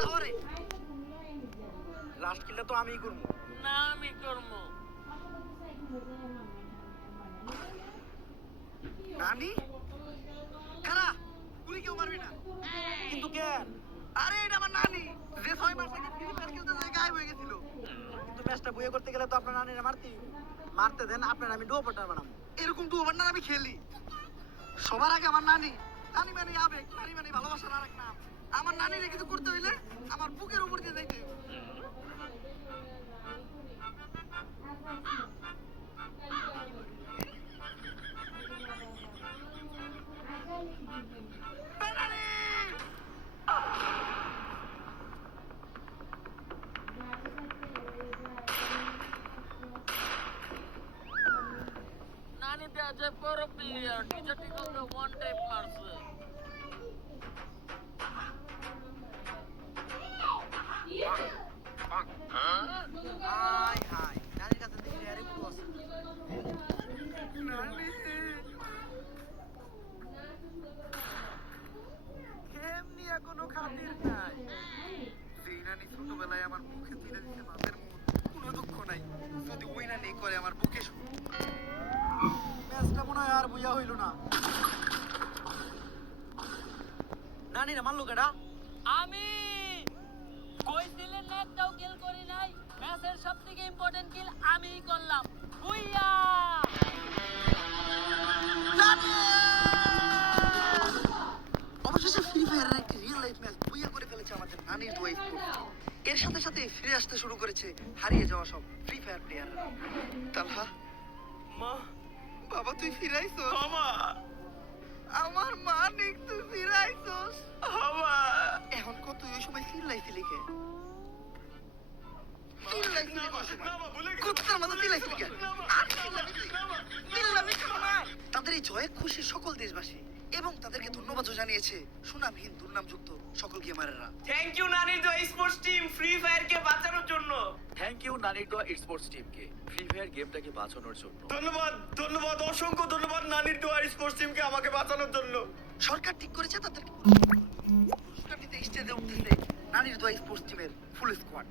তাহলে লাস্ট কিলটা তো আমিই করব। না আমি করব। নানি খারা গুলি কেউ মারবি না। কিন্তু কেন? আরে এটা আমার নানি যে 6 মাস আগে ফ্রি ফায়ার খেলতে যে গায়েব হয়ে গেছিল। কিন্তু ম্যাচটা বইয়ে করতে গেলে তো আপনার নানিরা মারতে দেন। আপনার আমি ডুয়ো পার্টনার বানাবো। এরকম ডুয়ো পার্টনার আমি খেলি। সবার আগে আমার নানি মানে আবেগ, নানি মানে ভালোবাসার আরেক নাম। আমার নানিরে কিছু করতে হইলে আমার বুকের উপর দিয়ে যাইতে হবে। নানি দেওয়া বড় প্লেয়ার, টিচার টিকলকে ওয়ান টাইপ মারছে। হাই হাই নানির কাছে দেখলে আরে পুরো আছে। নানি কেমনি এখনো খাতির নাই। সেই নানি ছোটবেলায় আমার মুখে তুলে দিতে বাপের মুখ, কোনো দুঃখ নাই। যদি ওই নানি করে আমার বুকে শুরু, ম্যাচটা মনে হয় আর বুঝা হইল না। নানিরা মারলো কেডা? আমি কইছিলেন না একটাও কিল করি নাই। ম্যাচের সবথেকে ইম্পর্টেন্ট কিল আমিই করলাম। বুইয়া! অবশেষে ফ্রি ফায়ারের একটি রিয়েল লাইফ ম্যাচ বুইয়া করে ফেলেছে আমাদের নানির দোয়া স্পোর্টস। এর সাথে সাথে ফিরে আসতে শুরু করেছে হারিয়ে যাওয়া সব ফ্রি ফায়ার প্লেয়াররা। তালহা মা, বাবা তুই ফিরাইছো? মামা, আমার মানিক তুই ফিরাইছস। বাবা। এখন কত ওই সময় চিল্লাইছি লিখে চিল্লাইছি লিখে ওই সময় না, ভুলে গেছি। কুত্তার মতো চিল্লাইছি লিখে আর চিল্লাবি তুই? চিল্লাবি কেন না? তাদের এই জয়ে খুশি সকল দেশবাসী এবং তাদেরকে ধন্যবাদও জানিয়েছে সুনামহীন দুর্নামযুক্ত সকল গেমারেরা। থ্যাংক ইউ নানির দোয়া স্পোর্টস টিম ফ্রি ফায়ারকে বাঁচানোর জন্য। থ্যাংক ইউ নানির দোয়া স্পোর্টস টিমকে ফ্রি ফায়ার গেমটাকে বাঁচানোর জন্য। ধন্যবাদ, ধন্যবাদ, অসংখ্য ধন্যবাদ নানির দোয়া স্পোর্টস টিমকে আমাকে বাঁচানোর জন্য। সরকার ঠিক করেছে তাদেরকে পুরস্কার দিতে স্টেজে উঠতেছে নানির দোয়া স্পোর্টস টিমের ফুল স্কোয়াড।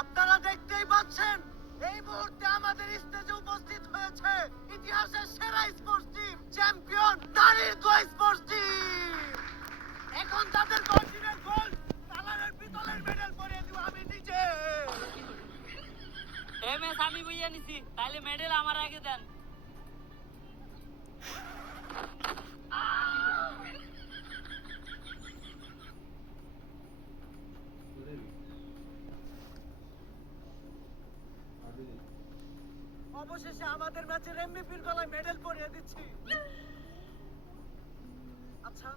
আপনারা দেখতেই পাচ্ছেন এই মুহূর্তে আমাদের স্টেজে উপস্থিত হয়েছে ইতিহাসের সেরা স্পোর্টস টিম, চ্যাম্পিয়ন নানির দোয়া স্পোর্টস টিম। এখন তাদের কন্টিনেন্ট গোল্ড কালারের পিতলের মেডেল পরিয়ে দিব আমি নিজে। এই ম্যাচ আমি বুইয়া নিছি, তাইলে মেডেল আমার আগে দেন। অবশেষে আমাদের ম্যাচের এমভিপির গলায় মেডেল পরিয়ে দিচ্ছি। আচ্ছা,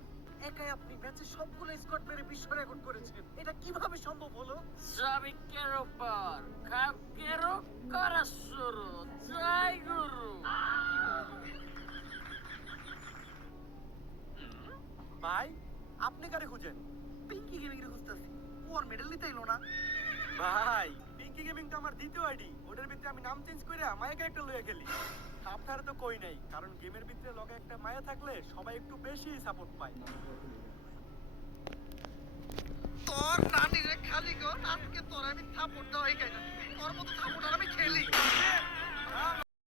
একাই আপনি ম্যাচে সবগুলো স্কোয়াড মেরে বিশ্ব রেকর্ড করেছেন, এটা কিভাবে সম্ভব হলো? শ্রমিকের উপর কাউকের করা শুরু। জয় গুরু। ভাই আপনি কারে খুঁজেন? পিঙ্কি গেমিং এর খুঁজতেছি। ওর মেডেল নিতে এলো না। ভাই পিঙ্কি গেমিং তো আমার দ্বিতীয় আইডি, ওটার ভিতরে আমি নাম চেঞ্জ করে মায়া ক্যারেক্টার লইয়া খেলি। আপনারা তো কই নাই, কারণ গেমের ভিতরে লগে একটা মায়া থাকলে সবাই একটু বেশি সাপোর্ট পায়। তোর নানিরে খালি গো, আজকে তোর আমি থাপড় দেওয়াই খাই না। তোর মতো থাপড় আর আমি খেলি।